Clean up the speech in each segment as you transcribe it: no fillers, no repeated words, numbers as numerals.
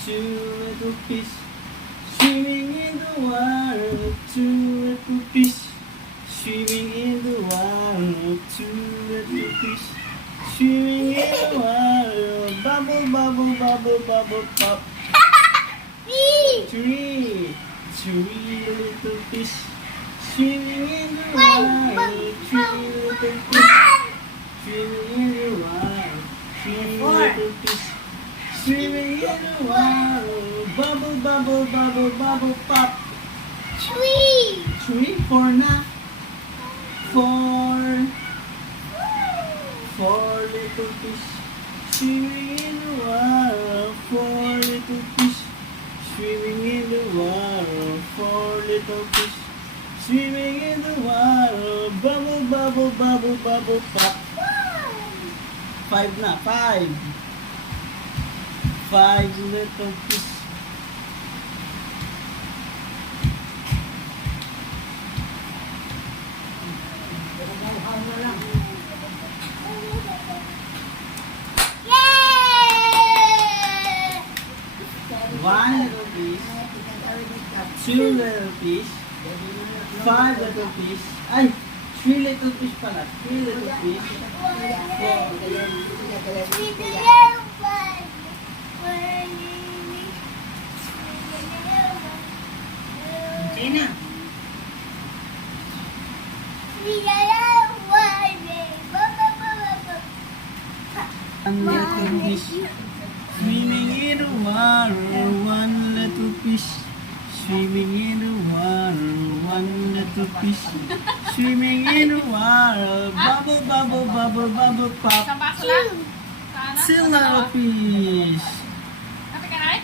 Two little fish swimming in the water. Two little fish swimming in the water. Two little fish swimming in the water. Bubble, bubble, bubble, bubble, pop. Three little fish swimming in the water. Three little fish swimming in the water. Three little fish swimming in the water. Bubble, bubble, bubble, bubble, pop. Three, four na. Four little fish swimming in the water. Four little fish swimming in the water. Four little fish swimming in the water. Bubble, bubble, bubble, bubble, pop. Five na, five. Five little fish. One little fish. Two little fish. Five little fish. Ay, three little fish pala. Three little fish. Sina? One little fish swimming in the water. One little fish swimming in the water. One little fish swimming in the water. Bubble, bubble, bubble, bubble, pop. Isang baso lang? Two little fish. Kape ka na?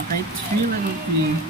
Okay, three little fish.